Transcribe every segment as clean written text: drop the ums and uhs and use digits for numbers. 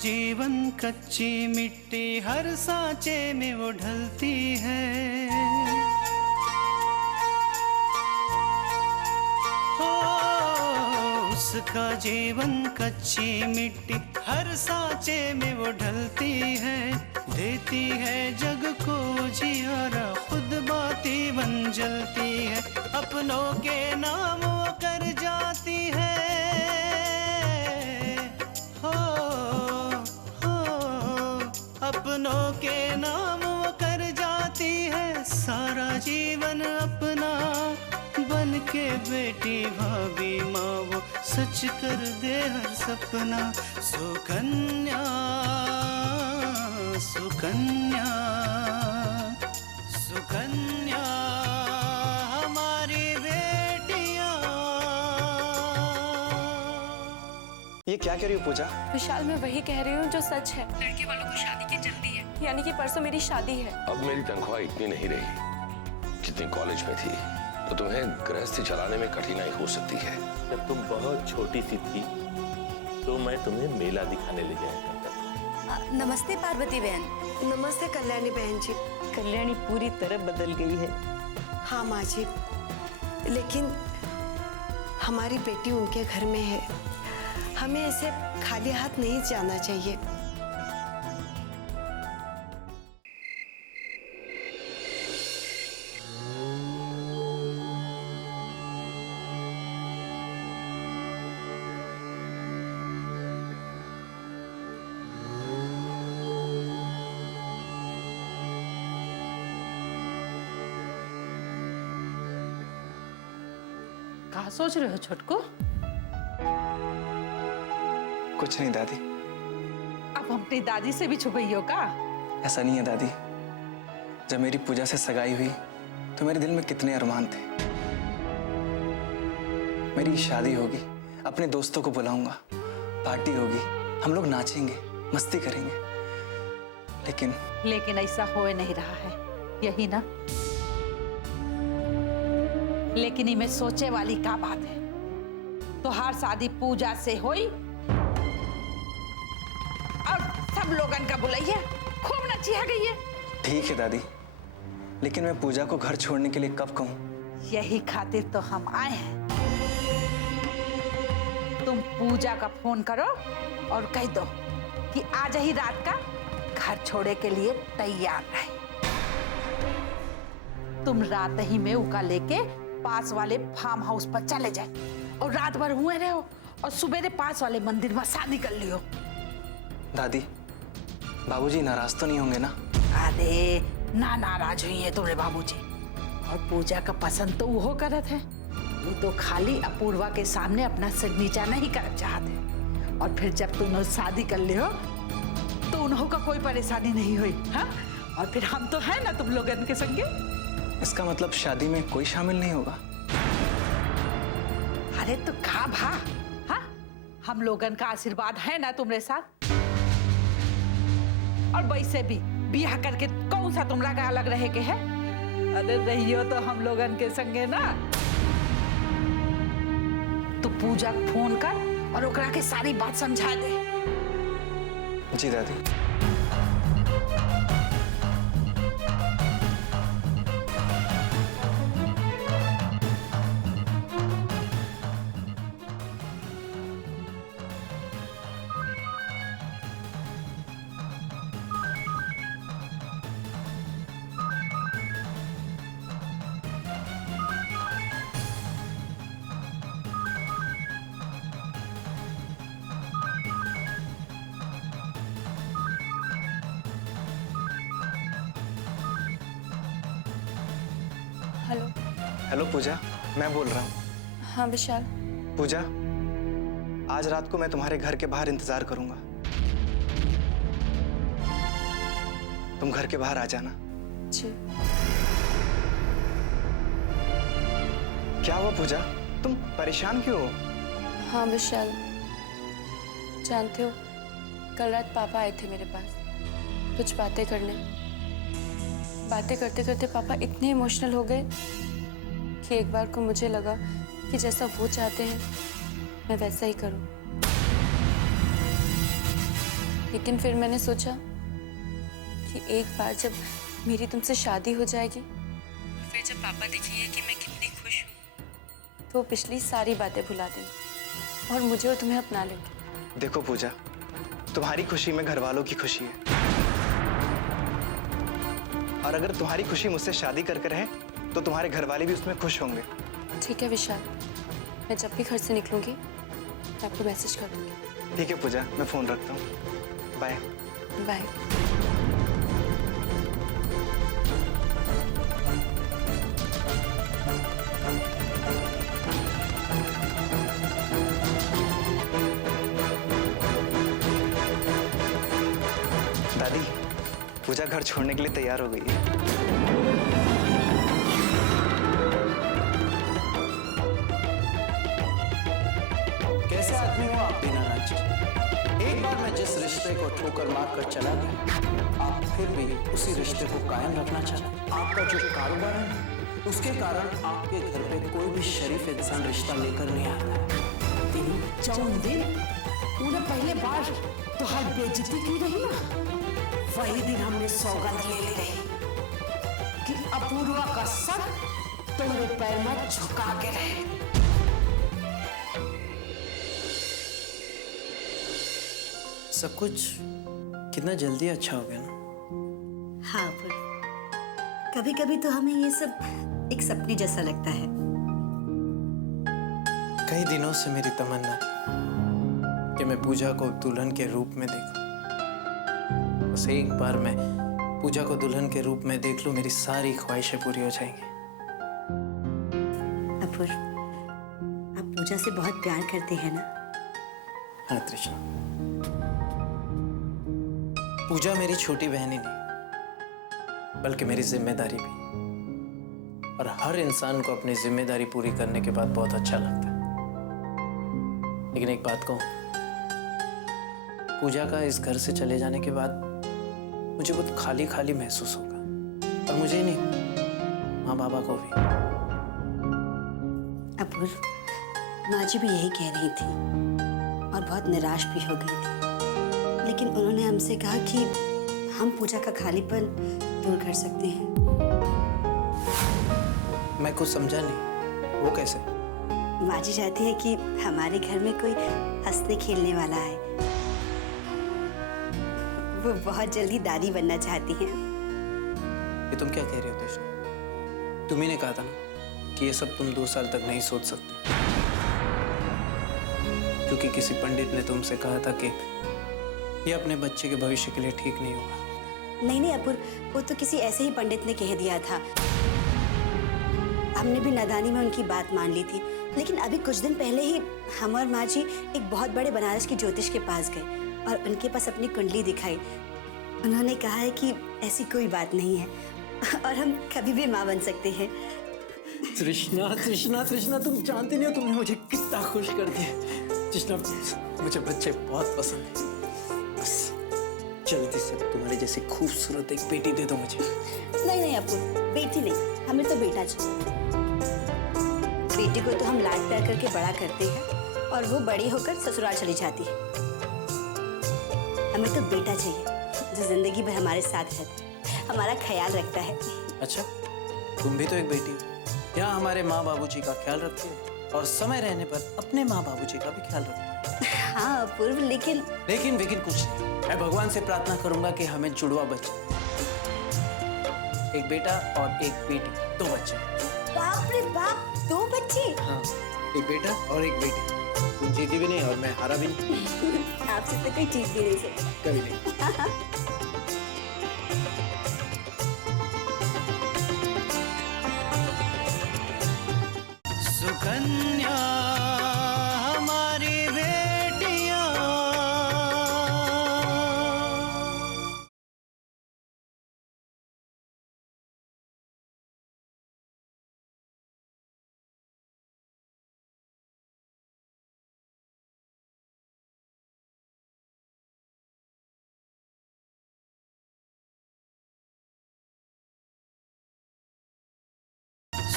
जीवन कच्ची मिट्टी, हर सांचे में वो ढलती है। हो उसका जीवन कच्ची मिट्टी, हर सांचे में वो ढलती है। देती है जग को जियारा, खुद बाती बन जलती है। अपनों के नाम वो कर जाती है। हो अपनों के नाम वो कर जाती है। सारा जीवन अपना बन के बेटी भाभी माँ वो सच कर दे हर सपना। सुकन्या सुकन्या सुकन्या हमारी बेटियां। ये क्या कह रही हो पूजा? विशाल, मैं वही कह रही हूँ जो सच है। लड़के वालों को शादी की जल्दी है, यानी कि परसों मेरी शादी है। अब मेरी तनख्वाह इतनी नहीं रही जितनी कॉलेज में थी, तो तुम्हें गृहस्थी चलाने में कठिनाई हो सकती है। जब तुम बहुत छोटी सी थी तो मैं तुम्हें मेला दिखाने ले जाया करता था। नमस्ते पार्वती बहन। नमस्ते कल्याणी बहन जी। कल्याणी पूरी तरह बदल गई है। हाँ माँ जी, लेकिन हमारी बेटी उनके घर में है, हमें ऐसे खाली हाथ नहीं जाना चाहिए। कहाँ सोच रहे हो छोटको? कुछ नहीं दादी। अब अपनी दादी से भी छुपई हो का? ऐसा नहीं है दादी। जब मेरी पूजा से सगाई हुई तो मेरे दिल में कितने अरमान थे। मेरी शादी होगी, अपने दोस्तों को बुलाऊंगा, पार्टी होगी, हम लोग नाचेंगे, मस्ती करेंगे। लेकिन ऐसा हो नहीं रहा है, यही ना? लेकिन इनमें सोचे वाली क्या बात है? तुहार शादी पूजा से हुई और सब लोगन का बुलाइए, खूब नचिया गई है। ठीक है दादी, लेकिन मैं पूजा को घर छोड़ने के लिए कब कहूँ? यही खातिर तो हम आए हैं। तुम पूजा का फोन करो और कह दो कि आज ही रात का घर छोड़े के लिए तैयार रहे। तुम रात ही में उका लेके पास वाले फार्म हाउस पर चले जाए और रात भर हुए रहो और सुबह पास वाले मंदिर में शादी कर लियो। दादी, बाबूजी नाराज तो नहीं होंगे ना? अरे ना नाराज हुई है तुम्हारे बाबूजी। और पूजा का पसंद तो वो करत है, वो तो खाली अपूर्वा के सामने अपना सिग्नेचर नहीं कर चाहते। और फिर जब तुम शादी कर ले हो तो उन्हों का कोई परेशानी नहीं हुई। हाँ, और फिर हम तो है ना तुम लोगन के संगे। इसका मतलब शादी में कोई शामिल नहीं होगा? अरे तो कहा भा, हाँ, हम लोगन का आशीर्वाद है ना तुम्हारे साथ। और वैसे भी बियाह करके कौन सा तुमरा का अलग रहे के है? अरे रहियो तो हम लोगन के संगे ना। तो पूजा फोन कर और ओकरा के सारी बात समझा दे। जी दादी। हेलो। हेलो पूजा, मैं बोल रहा हूँ। हाँ विशाल। पूजा, आज रात को मैं तुम्हारे घर के बाहर इंतजार करूंगा। तुम घर के बाहर आ जाना। जी। क्या हुआ पूजा, तुम परेशान क्यों हो? हाँ विशाल, जानते हो कल रात पापा आए थे मेरे पास कुछ बातें करने। बातें करते करते पापा इतने इमोशनल हो गए कि एक बार को मुझे लगा कि जैसा वो चाहते हैं मैं वैसा ही करूं। लेकिन फिर मैंने सोचा कि एक बार जब मेरी तुमसे शादी हो जाएगी, फिर जब पापा देखेंगे कि मैं कितनी खुश हूँ, तो वो पिछली सारी बातें भुला देंगे और मुझे और तुम्हें अपना लेंगे। देखो पूजा, तुम्हारी खुशी में घर वालों की खुशी है, और अगर तुम्हारी खुशी मुझसे शादी करके रहे तो तुम्हारे घर वाले भी उसमें खुश होंगे। ठीक है विशाल, मैं जब भी घर से निकलूंगी मैं आपको मैसेज कर दूंगी। ठीक है पूजा, मैं फोन रखता हूँ। बाय। बाय। दादी, पूजा घर छोड़ने के लिए तैयार हो गई है। कैसे आदमी हो आप दीनानाथ जी? एक बार मैं जिस रिश्ते को ठोकर मार कर चला गया, आप फिर भी उसी रिश्ते को कायम रखना चाहते। आपका जो कारोबार है ना, उसके कारण आपके घर पे कोई भी शरीफ इंसान रिश्ता लेकर नहीं आता। जौन दिन उन्हें पहले बार तो हर बेइज्जती की रही ना, वही दिन हमने सौगंध ले ली रही कि अपूर्वा का सर तुम्हारे पैर में झुका के रहे। सब कुछ कितना जल्दी अच्छा हो गया ना। हाँ, पर कभी कभी तो हमें ये सब एक सपने जैसा लगता है। कई दिनों से मेरी तमन्ना थी कि मैं पूजा को दुल्हन के रूप में देखूं। बस एक बार मैं पूजा को दुल्हन के रूप में देख लूं, मेरी सारी ख्वाहिशें पूरी हो जाएंगी। अपुर, आप पूजा से बहुत प्यार करते हैं ना? हाँ तृष्णा, पूजा मेरी छोटी बहन ही नहीं, बल्कि मेरी जिम्मेदारी भी। और हर इंसान को अपनी जिम्मेदारी पूरी करने के बाद बहुत अच्छा लगता है। लेकिन एक बात कहूं, पूजा का इस घर से चले जाने के बाद मुझे बहुत खाली खाली महसूस होगा, और मुझे ही नहीं, माँ बाबा को भी। अपुर, माँ जी भी यही कह रही थी और बहुत निराश भी हो गई थी, लेकिन उन्होंने हमसे कहा कि हम पूजा का खालीपन दूर कर सकते हैं। मैं कुछ समझा नहीं, वो कैसे? माँ जी चाहती है कि हमारे घर में कोई हंसने खेलने वाला आए। वो बहुत जल्दी दादी बनना चाहती हैं। ये तुम क्या कह रही हो तृष्णा? तुम ही ने कहा था ना कि ये सब तुम 2 साल तक नहीं सोच सकते, क्योंकि किसी पंडित ने तुमसे कहा था कि ये अपने बच्चे के भविष्य के लिए ठीक नहीं होगा। नहीं नहीं अपुर, वो तो किसी ऐसे ही पंडित ने कह दिया था। हमने भी नादानी में उनकी बात मान ली थी, लेकिन अभी कुछ दिन पहले ही हम और माँ जी एक बहुत बड़े बनारस की ज्योतिष के पास गए और उनके पास अपनी कुंडली दिखाई। उन्होंने कहा है कि ऐसी कोई बात नहीं है और हम कभी भी माँ बन सकते हैं। तृष्णा तृष्णा तृष्णा, तुम जानती नहीं हो तुमने मुझे कितना खुश कर दिया। तृष्णा, मुझे बच्चे बहुत पसंद है। बस जल्दी से तुम्हारे जैसी खूबसूरत एक बेटी दे दो मुझे। नहीं नहीं अपुर, बेटी नहीं, हमें तो बेटा चाहिए। बेटी को तो हम लाड प्यार करके बड़ा करते हैं और वो बड़ी होकर ससुराल चली जाती है। हमें तो बेटा चाहिए जो जिंदगी भर हमारे साथ रहता है, हमारा ख्याल रखता है। अच्छा, तुम भी तो एक बेटी हो। यहाँ हमारे माँ बाबूजी का ख्याल रखती हो और समय रहने पर अपने माँ बाबूजी का भी ख्याल रखती हो। हाँ अपूर्व, लेकिन कुछ नहीं। मैं भगवान से प्रार्थना करूंगा कि हमें जुड़वा बच्चे, एक बेटा और एक बेटी, 2 बच्चे। बाप रे बाप, 2 बच्चे? हाँ, एक बेटा और एक बेटी। तुम जीती भी नहीं और मैं हारा भी नहीं। आपसे तो कोई चीज भी नहीं सकती। कभी नहीं। सुकन्या हमारी बेटियां,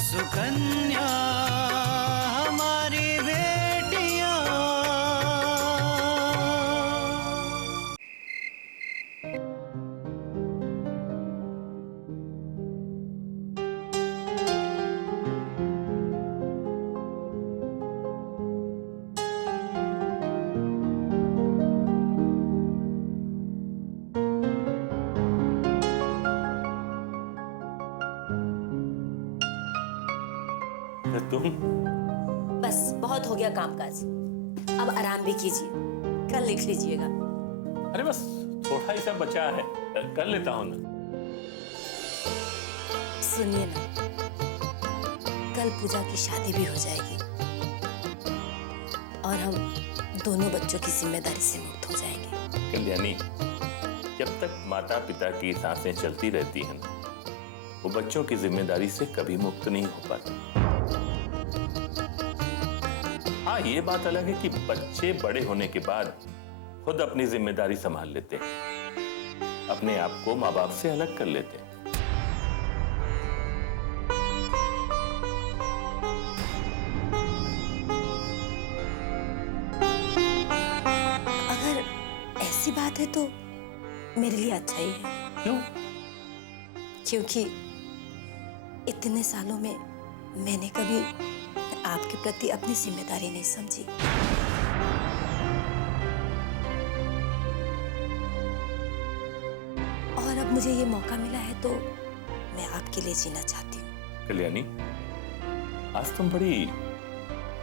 सुकन्या हमारी बेटियां। मगर तुम। बस बहुत हो गया कामकाज, अब आराम भी कीजिए, कल लिख लीजिएगा। अरे बस थोड़ा ही सा बचा है, कर लेता हूं ना। सुनिए ना, कल पूजा की शादी भी हो जाएगी और हम दोनों बच्चों की जिम्मेदारी से मुक्त हो जाएंगे। कल्याणी, जब तक माता पिता की सांसें चलती रहती हैं ना, वो बच्चों की जिम्मेदारी से कभी मुक्त नहीं हो पाते। हाँ, ये बात अलग है कि बच्चे बड़े होने के बाद खुद अपनी जिम्मेदारी संभाल लेते हैं, अपने आप को माँ बाप से अलग कर लेते हैं। अगर ऐसी बात है तो मेरे लिए अच्छा ही है। क्यों? क्योंकि इतने सालों में मैंने कभी आपके प्रति अपनी जिम्मेदारी नहीं समझी। और अब मुझे ये मौका मिला है तो मैं आपके लिए जीना चाहती हूँ। कल्याणी, आज तुम बड़ी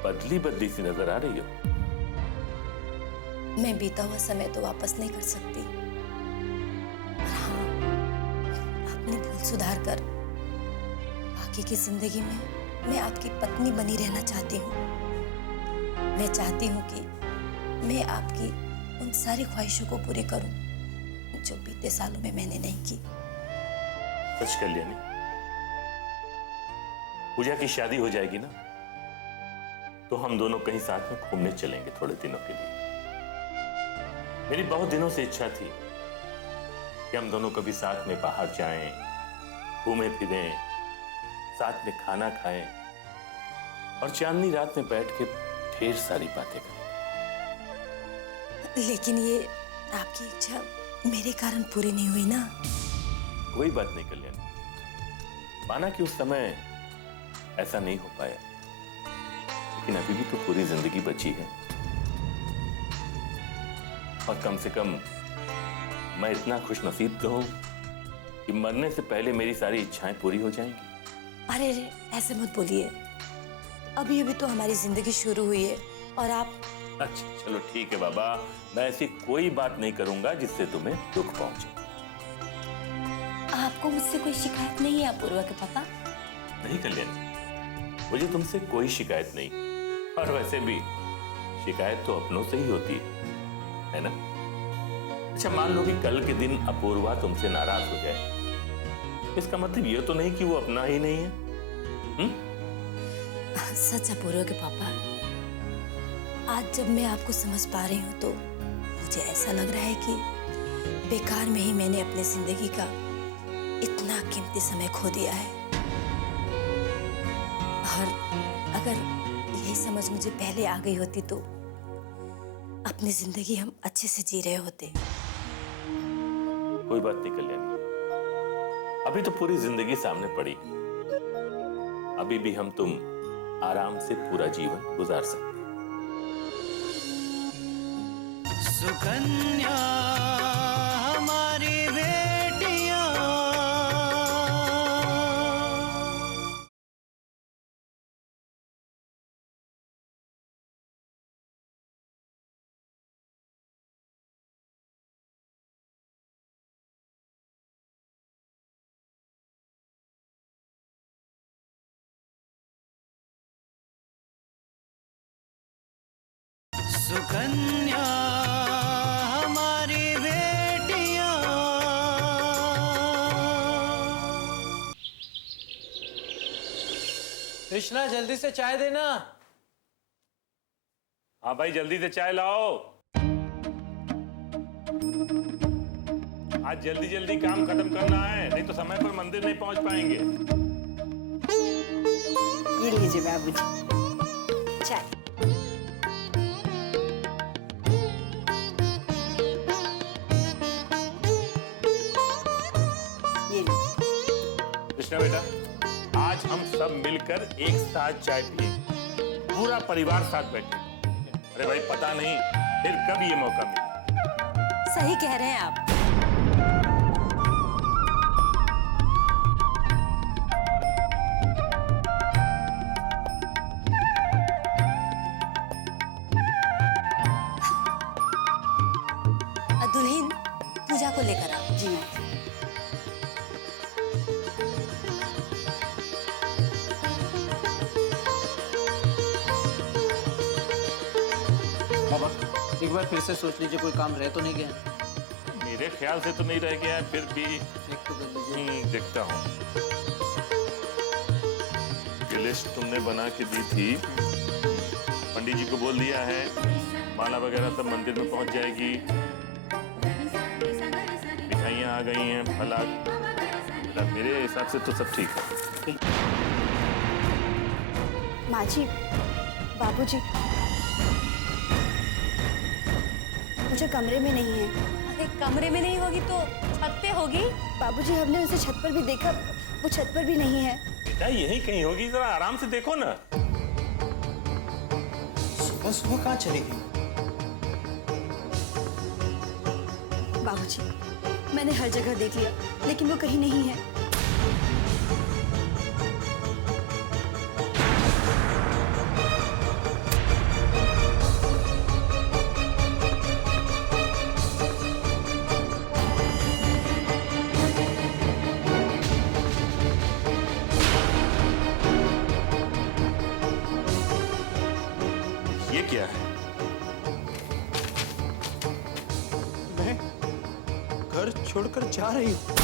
बदली बदली सी नजर आ रही हो। मैं बीता हुआ समय तो वापस नहीं कर सकती, पर हाँ, अपनी भूल सुधार कर बाकी की जिंदगी में मैं आपकी पत्नी बनी रहना चाहती हूँ। मैं चाहती हूँ कि मैं आपकी उन सारी ख्वाहिशों को पूरी करूँ जो बीते सालों में मैंने नहीं की। सच कल्याणी, पूजा की शादी हो जाएगी ना, तो हम दोनों कहीं साथ में घूमने चलेंगे थोड़े दिनों के लिए। मेरी बहुत दिनों से इच्छा थी कि हम दोनों कभी साथ में बाहर जाएं, घूमें फिरें, साथ में खाना खाएं और चांदनी रात में बैठ के ढेर सारी बातें करें। लेकिन ये आपकी इच्छा मेरे कारण पूरी नहीं हुई ना। कोई बात नहीं कल्याणी, माना कि उस समय ऐसा नहीं हो पाया, लेकिन अभी भी तो पूरी जिंदगी बची है और कम से कम मैं इतना खुशनसीब तो हूं कि मरने से पहले मेरी सारी इच्छाएं पूरी हो जाएंगी। अरे रे, ऐसे मत बोलिए, अभी अभी तो हमारी जिंदगी शुरू हुई है और आप। अच्छा चलो ठीक है बाबा, मैं ऐसी कोई बात नहीं करूंगा जिससे तुम्हें दुख पहुंचे। आपको मुझसे कोई शिकायत नहीं है अपूर्वा के पापा? नहीं कल्याणी, मुझे तुमसे कोई शिकायत नहीं, और वैसे भी शिकायत तो अपनों से ही होती है ना? अच्छा मान लो कि कल के दिन अपूर्वा तुमसे नाराज हो जाए, इसका मतलब ये तो नहीं कि वो अपना ही नहीं है। सच अपूर्वा के पापा, आज जब मैं आपको समझ पा रही हूँ तो मुझे ऐसा लग रहा है कि बेकार में ही मैंने अपनी जिंदगी का इतना कीमती समय खो दिया है। और अगर यही समझ मुझे पहले आ गई होती तो अपनी जिंदगी हम अच्छे से जी रहे होते। कोई बात नहीं कल्याणी, अभी तो पूरी जिंदगी सामने पड़ी, अभी भी हम तुम आराम से पूरा जीवन गुजार सकते। सुकन्या हमारी बेटियां, सुकन्या हमारी बेटियां। कृष्णा जल्दी से चाय देना। हाँ भाई जल्दी से चाय लाओ, आज जल्दी जल्दी काम खत्म करना है, नहीं तो समय पर मंदिर नहीं पहुंच पाएंगे। ये लीजिए बाबूजी चाय। कृष्णा बेटा, आज हम सब मिलकर एक साथ चाय पिए, पूरा परिवार साथ बैठे। अरे भाई पता नहीं फिर कब ये मौका मिले। सही कह रहे हैं आप। बाबा एक बार फिर से सोच लीजिए, कोई काम रह तो नहीं गया? मेरे ख्याल से तो नहीं रह गया है, फिर भी चेक तो कर लीजिए। देखता हूँ। ये लिस्ट तुमने बना के दी थी, पंडित जी को बोल दिया है, माला वगैरह सब मंदिर में पहुंच जाएगी, मिठाइयाँ आ गई हैं, फल आ, मेरे हिसाब से तो सब ठीक है। माँ जी, बाबूजी, मुझे कमरे में नहीं है। अरे कमरे में नहीं होगी तो छत पे होगी। बाबूजी, हमने उसे छत पर भी देखा, वो छत पर भी नहीं है। बेटा यही कहीं होगी, जरा आराम से देखो ना। सुबह सुबह कहाँ चली गई? बाबूजी, मैंने हर जगह देख लिया, लेकिन वो कहीं नहीं है। ये क्या है? मैं घर छोड़कर जा रही हूँ।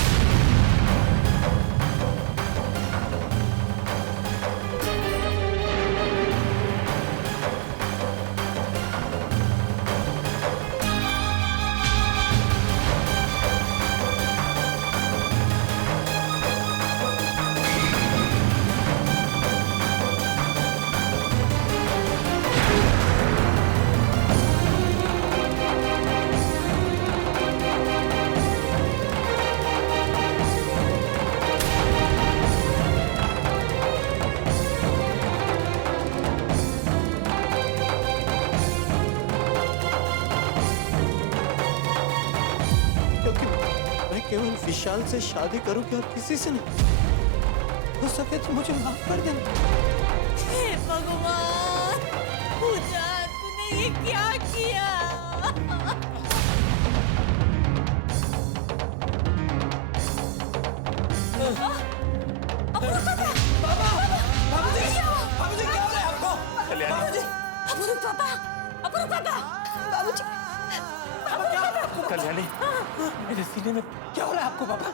केवल विशाल से शादी करूंगी और किसी से नहीं। हो सके तो मुझे माफ कर देना। हे भगवान, पूजा तूने ये क्या किया? कल्याणी, मेरे सीने में क्या हो रहा है आपको पापा?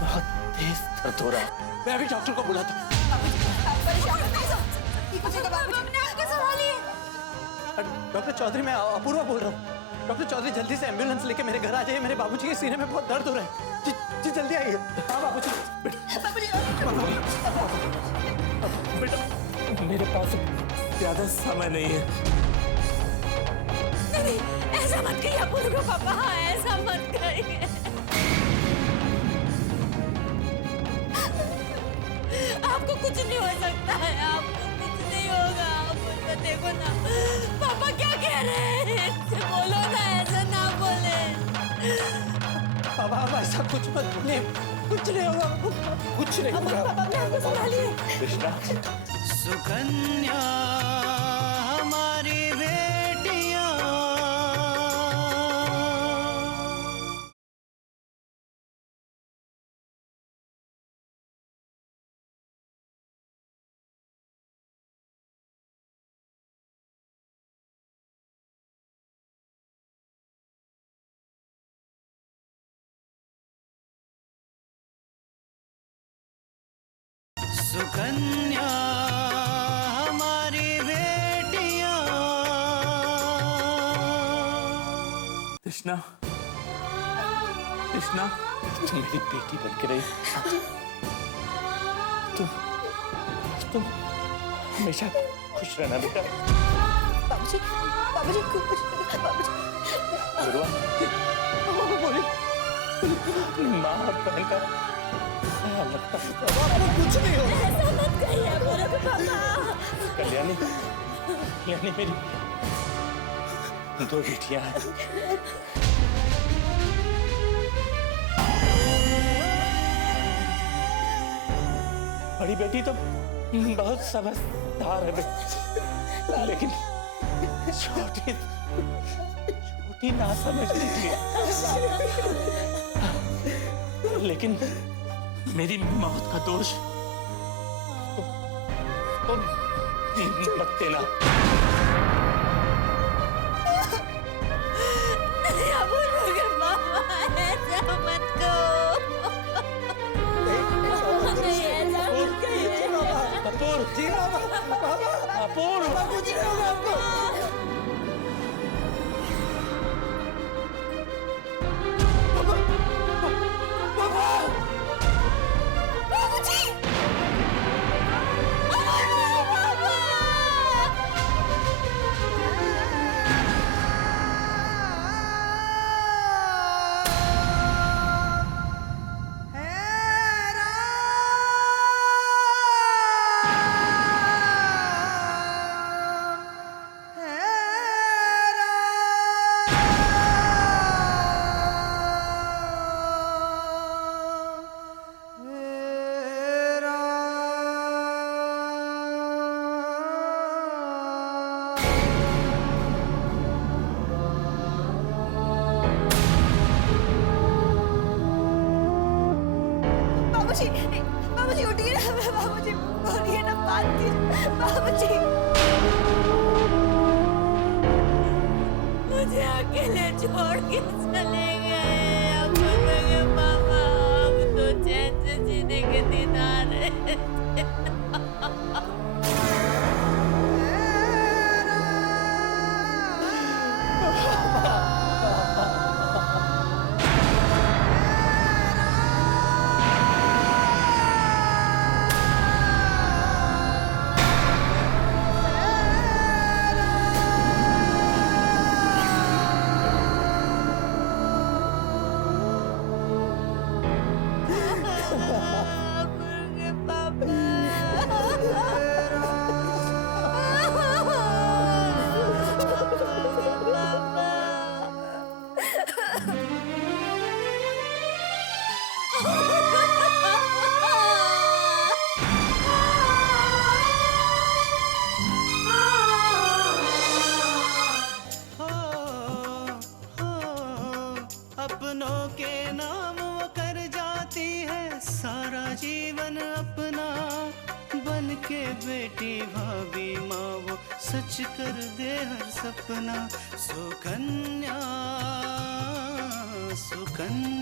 बहुत तेज दर्द हो रहा है। मैं अभी डॉक्टर को बुलाता हूँ। डॉक्टर चौधरी, मैं अपूर्वा बोल रहा हूँ। डॉक्टर चौधरी, जल्दी से एम्बुलेंस लेके मेरे घर आ जाइए। मेरे बाबूजी के सीने में बहुत दर्द हो रहा है। जी जल्दी आइए। हाँ बाबूजी। बेटा मेरे पास ज्यादा समय नहीं है। नहीं, ऐसा मत कहिए अपूर्वा पापा, ऐसा मत कहिए। आपको कुछ नहीं हो सकता है, आपको कुछ नहीं होगा। अपूर्वा देखो ना, पापा क्या कह रहे हैं, बोलो ना, ऐसा ना बोले। पापा आप ऐसा कुछ मत बोलिए, कुछ नहीं होगा, कुछ नहीं होगा। पापा अपने आप को संभालिए। कृष्णा, सुकन्या हमारी बेटियां। सुकन्या हमारी बेटियां। कृष्णा, कृष्णा, तुम मेरी बेटी बन के रही। तुम हमेशा खुश रहना बेटा। बाबूजी, बाबूजी, बाबूजी। माँ और बहन का ख्याल रखता। कुछ नहीं होगा। ऐसा मत कहिए अपूर्वा पापा। कल्याणी, कल्याणी मेरी दो बेटियां हैं। बड़ी बेटी तो बहुत समझदार है, लेकिन छोटी ना समझने की। लेकिन मेरी मौत का दोष तो मत देना। नहीं होगा आपको। पापा, पापा, बाबूजी! बाबूजी, बाबूजी उठिए ना, बाबूजी बोलिए ना, बात कीजिए बाबूजी। मुझे अकेले छोड़ के चले गए। अब बोलेंगे पापा अब तो चैन से जीने के दिन आ रहे थे। अपनों के नाम वो कर जाती है सारा जीवन अपना, बन के बेटी भाभी माँ वो सच कर दे हर सपना। सुकन्या सुकन्या